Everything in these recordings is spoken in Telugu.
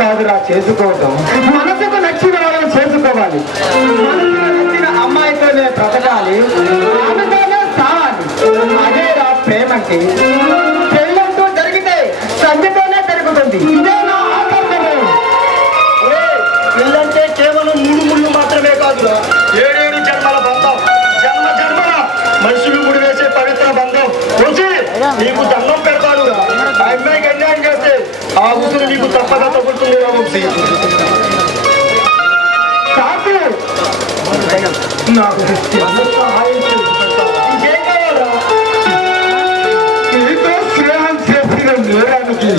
కాదురా చేసుకోవటం, మనసుకు నచ్చిన వాళ్ళని చేసుకోవాలి. మనసుకు నచ్చిన అమ్మాయితోనే బ్రతకాలి, ఆమెతోనే సావాలి. అదేరా ప్రేమంటే. పెళ్ళంటూ జరిగితే సంధితోనే జరుగుతుంది. ఇదే నా ఆకర్షణ. పెళ్ళంటే కేవలం 3 ముళ్ళు మాత్రమే కాదురా, 7 జన్మల బంధం. జన్మ జన్మల మనుషులు ముడి వేసే పవిత్ర బంధం. వచ్చి నీకు దండం పెడతాను. ఆ అమ్మాయికి అన్యాయం చేస్తే ఆ ఉసురు నీకు తప్పగా తగులుతుంది రా వంశీ. కాదు, నాకు ఇంకేం కావాలరా? నీతో స్నేహం చేసిన నేరానికి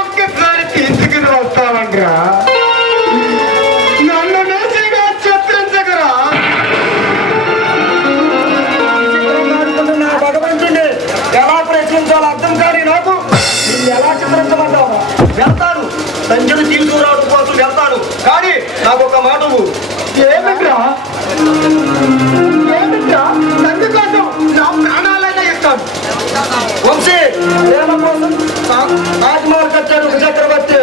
ఒక్కసారి తీసుకుని వస్తావంట్రా. నన్ను నేసిగా చిత్రించగరా. నా భగవంతుడిని ఎలా ప్రశ్నించాలో అర్థం కాని నాకు నిన్ను ఎలా చిత్రించమంటావు? వెళ్తాను, సంజను తీసుకురావడం కోసం వెళ్తాను. కానీ నాకు ఒక మాట ఏమిట్రా ఏమిట్రా? తండ్రి కోసం నా ప్రాణాలైనా ఇస్తాను. వంశీ, ప్రేమ కోసం తాజ్మహల్ కట్టాడు ఒక చక్రవర్తి.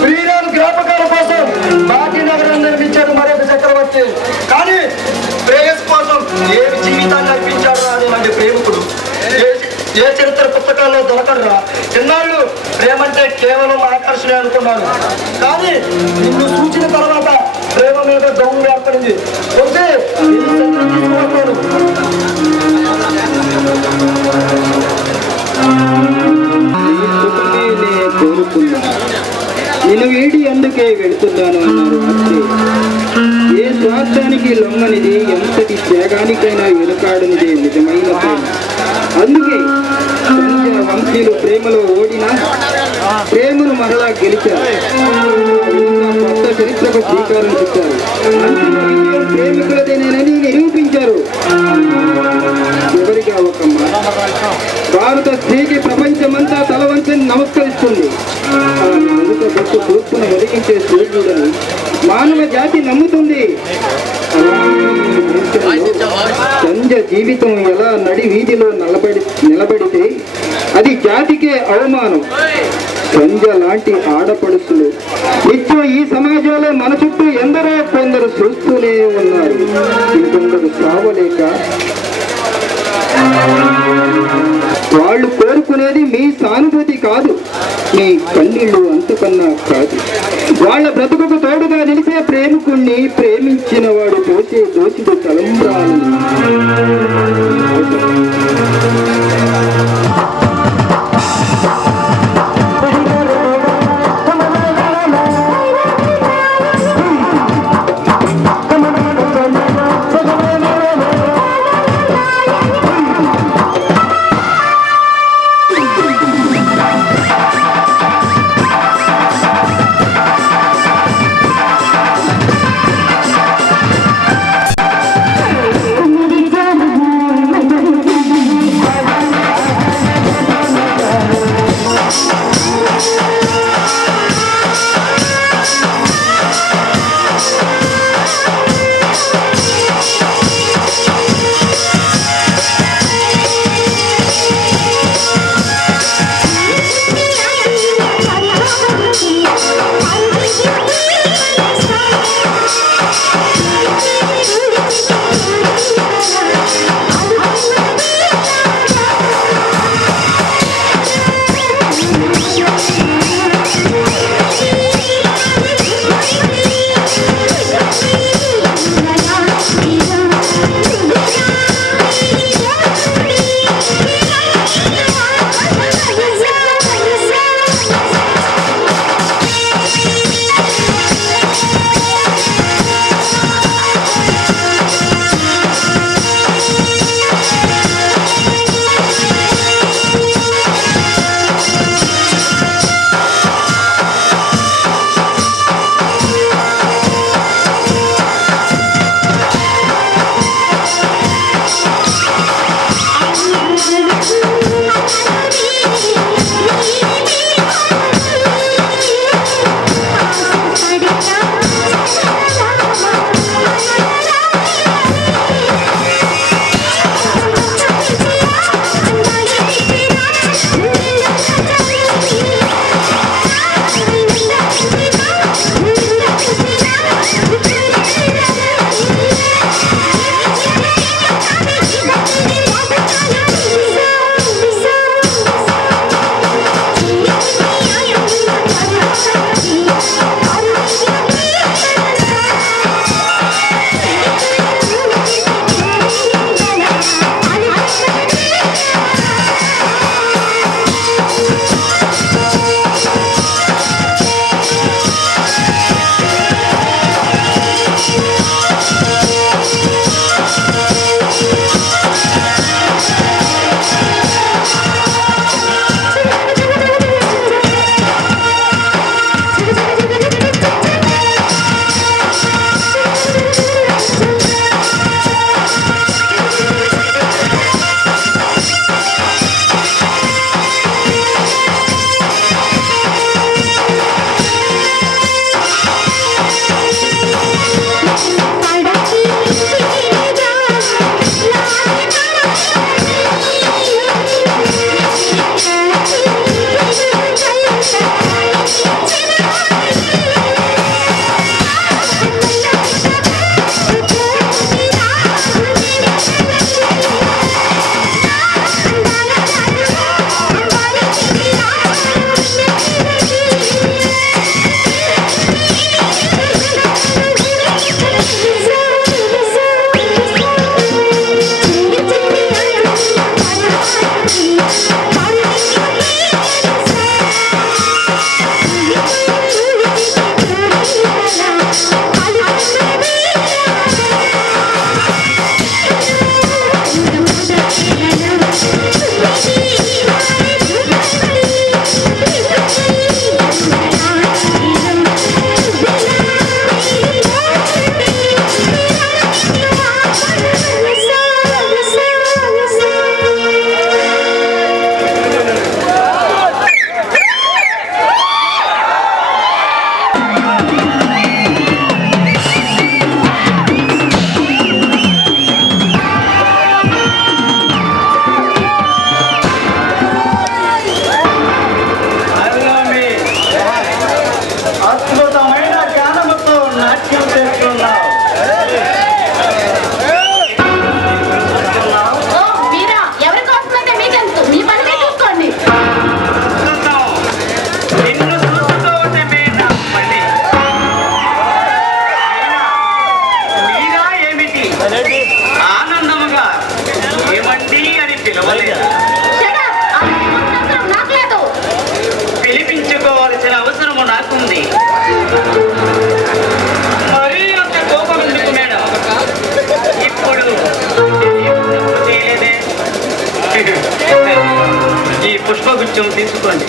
శ్రీరామ్ జ్ఞాపకాల కోసం భాగ్యనగరం నిర్మించాడు మరొక చక్రవర్తి. కానీ ప్రేయస్ కోసం ఏమి జీవితాన్ని అర్పించాడు అనేటువంటి ప్రేమికుడు ఏ చరిత్ర పుస్తకాల్లో దొరకడురా. చిన్నాళ్ళు ప్రేమంటే కేవలం ఆకర్షణ అనుకున్నాను. కానీ నిన్ను చూసిన తర్వాత ప్రేమ మీద గౌరవం ఏర్పడింది. వంశీ, తీసుకున్నాను. నేను వీడి అందుకే వెళుతున్నాను అన్నారు అంతే. ఏ స్వార్థానికి లొంగనిది, ఎంతటి త్యాగానికైనా వెనుకాడనిదే నిజమైన ప్రేమ. అందుకే సంజ వంశీలు ప్రేమలో ఓడినా ప్రేమను మరలా గెలిచారు. కొత్త చరిత్రకు శ్రీకారం చుట్టారు. అంతిమ విజయం ప్రేమికులదేనని నిరూపించారు. చివరిగా ఒక మాట, భారత స్త్రీకి ప్రపంచమంతా తల వంచని నమస్కరిస్తుంది. ఆమె అమృత బొట్టు తూర్పున వెలిగించే సూర్యుడని మానవ జాతి నమ్ముతుంది. సంజ జీవితం ఎలా నడి వీధిలో నిలబడితే అది జాతికే అవమానం. సంజ లాంటి ఆడపడుచులు నిత్యం ఈ సమాజంలో మన చుట్టూ ఎందరో కొందరు చూస్తూనే ఉన్నారు. ఇంకొందరు సావలేక వాళ్ళు కోరుకునేది మీ సానుభూతి కాదు, మీ కన్నీళ్లు అంతకన్నా కాదు. వాళ్ళ బ్రతుకుకు తోడుగా నిలిచే ప్రేమికుణ్ణి ప్రేమించిన వాడు పోసే దోషుడు తలంబ్రాలు. పిలవలేదు. పిలిపించుకోవాల్సిన అవసరము నాకుంది. మరీ అంత కోపం ఎందుకు మేడం? ఇప్పుడు చేయలేదే. ఈ పుష్పగుచ్చం తీసుకోండి.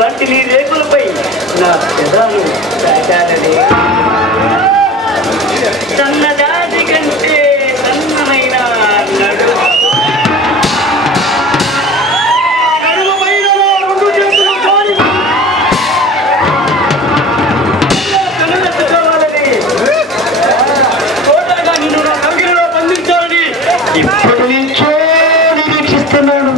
లాంటి నీ రేకులపై నా పెదాలు తాకాలని సన్నజాతి కంటే సన్నమైన నడుము ఇప్పటి నుంచో నిరీక్షిస్తున్నాను.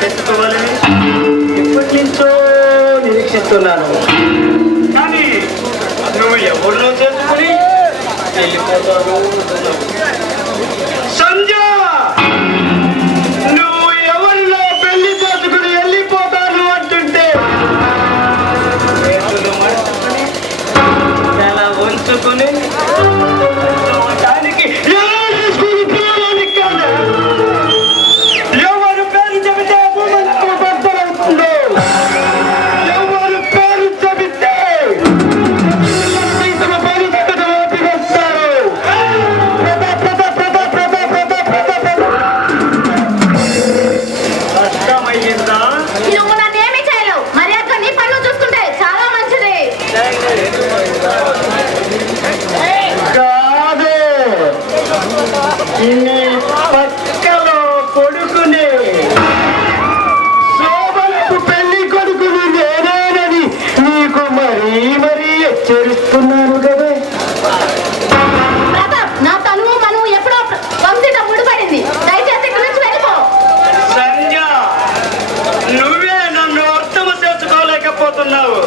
తెచ్చుకోవాలని ఎప్పటి నుంచో నిరీక్షిస్తున్నాను. కానీ నువ్వు ఎవరినో చేసుకుని వెళ్ళిపోతావు. సంజ, నువ్వు ఎవరిలో పెళ్లి చేసుకుని వెళ్ళిపోతాను అంటుంటే చేతులు మడుచుకుని ఎలా ఉంచుకుని దానికి ఎలా తీసుకుని పోవడానికి కాదా? ఎవరు పేరు చెబితే భూమంతకు బద్దలవుతుందో, ఎవరు పేరు చెబితే సైతమ పేరు చెబితే ఓపికొస్తారు. అర్థమయ్యిందా? నువ్వు నన్నేమీ చేయలేవు. మర్యాదగా నీ పనులు చూసుకుంటే చాలా మంచిది. కాదు, నీ పక్కలో కొడుకుని, శోభనకు పెళ్లి కొడుకుని నేనేనని నీకు మరీ హెచ్చరిస్తున్నాను కదా. ప్రతాప్, నా తనువు మనువు ఎప్పుడో వంశీతో ముడిపడింది. దయచేసి ఇక్కడి నుంచి వెళ్ళిపో. సంజ, నువ్వే నన్ను అర్థం చేసుకోలేకపోతున్నావు.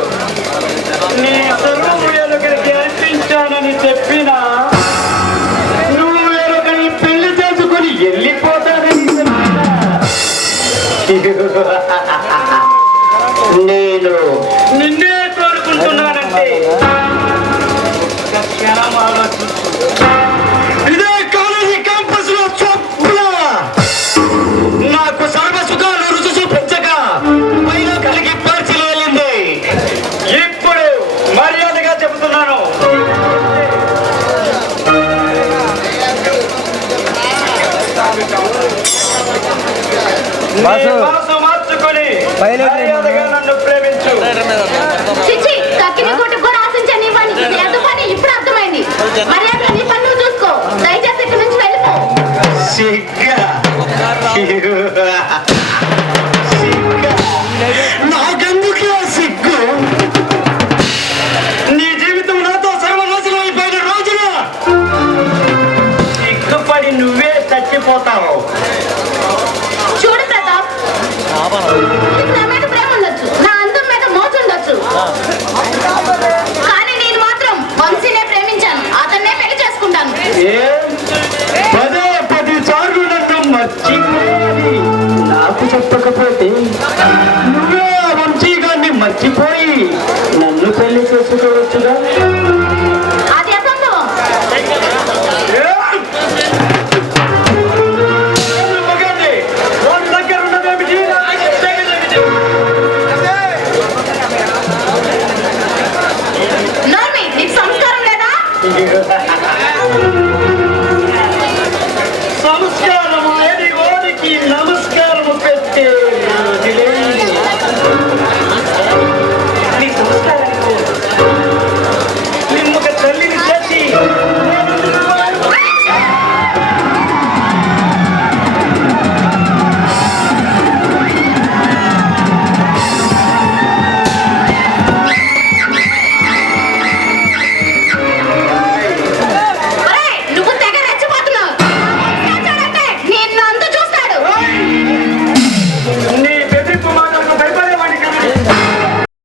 నీ సరువు ఎలుకరికి అర్పించానని చెప్పినా నువ్వు ఎలుకని పెళ్లి చేసుకుని వెళ్ళిపోతానని చెప్పినా నేను నిన్నే కోరుకుంటున్నానంటే ఒక్క క్షణం ఆలోచించు. ఇదే కాలేజీ క్యాంపస్ లో చొప్పున నాకు సర్వసుఖాలు రుచి చూపించక పైన కలిగి పరిచయం వెళ్ళింది. ఇప్పుడు మర్యాదగా చెబుతున్నాను, మనసు మార్చుకొని మర్యాదగా నన్ను ప్రేమించు. చిచ్చి, కక్కిని కొట్టి కూడా ఆశించే నీ పని ఇది ఎంత పని ఇప్పుడు అర్థమైంది. మర్యాదగా నీ పనులు చూసుకో. దయచేసి ఇక్కడి నుంచి వెళ్ళిపో. సిగ్గా సిగ్గా నాకెందుకు ఆ సిగ్గు? నీ జీవితం నాతో సర్వనాశనం అయిపోయిన రోజున సిగ్గుపడి నువ్వే చచ్చిపోతావు. చూడు ప్రతాప్, నీకు నా మీద ప్రేమ ఉండొచ్చు, నా అందం మీద మోజు ఉండొచ్చు, కానీ నేను మాత్రం వంశీనే ప్రేమించాను. అతన్నే పెళ్లి చేసుకుంటాను. పదే 10 సార్లు నన్ను మర్చిపోయి నాకు చెప్పకపోతే నువ్వే ఆ వంశీగాన్ని మర్చిపోయి నన్ను పెళ్లి చేసుకోవచ్చుగా. అది అసంభవం. మగండి, వాడి దగ్గర ఉన్నదేమిటి? నోర్మి, నీకు సంస్కారం లేదా?